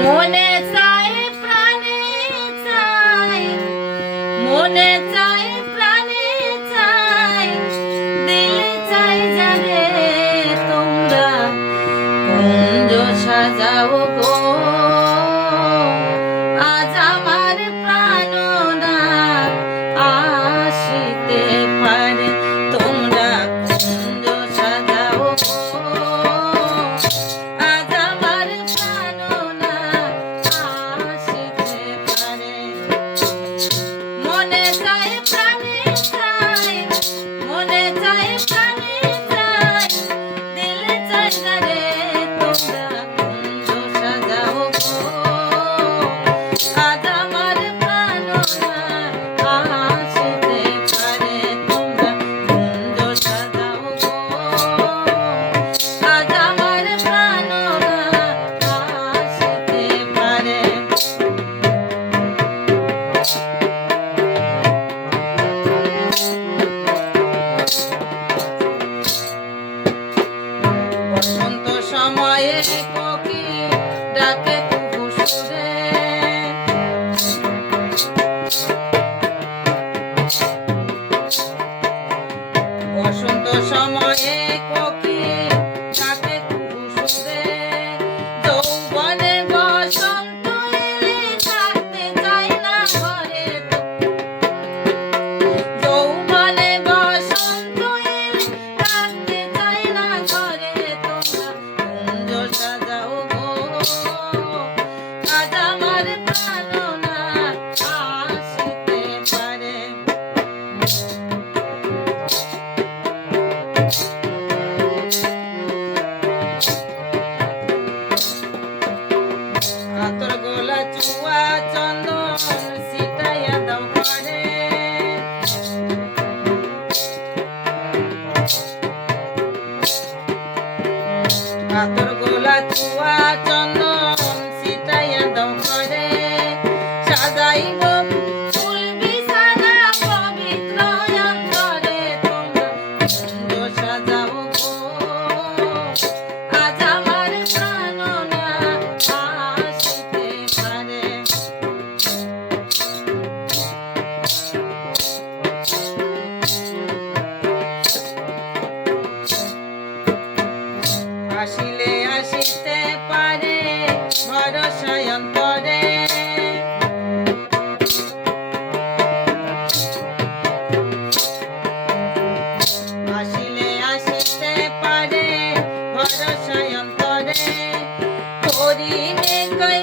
মনে চায় প্রাণে চায়, মনে চায় প্রাণে চায়, দিলে চাই জানে তোমরা কুঞ্জ সাজাও গো। আজ আমার প্রাণনাথ আসিতে পারে, তোমরা কুঞ্জ সাজাও গো। আজ আমার প্রাণনাথ আসিতে পারে। মনে চায় প্রাণে চায়, মনে চায় প্রাণে চায়, দিলে চাই জানে তোমরা কুঞ্জ সাজাও গো। আজ আমার প্রাণনাথ আসিতে পারে, তোমরা কুঞ্জ সাজাও গো। আজ আমার প্রাণনাথ আসিতে পারে। বসন্ত সময়ে কোকিল ডাকে কুহু সুরে, বসন্ত সময়ে কোকিল ডাকে কুহু সুরে। যৌবনে বসন্ত এলে থাকতে চাই না ঘরে, যৌবনে বসন্ত এলে থাকতে চাই না ঘরে, তোমরা কুঞ্জ সাজাও গো। আজ আমার প্রাণনাথ আসিতে পারে। আতর গোলা চুয়া চন্দন ছিটাইয়া দাও ঘরে, আতর গোলা চুয়া চন্দন ছিটাইয়া দাও ঘরে। সাজাইব ফুল বিছানা পবিত্র অন্তরে, তোমরা কুঞ্জ সাজাও গো। আজ আমার প্রাণনাথ আসিতে পারে। আসিলে আসিতে পারে ভরসা অন্তরে, আসিলে আসিতে পারে ভরসা অন্তরে। হরিণে কই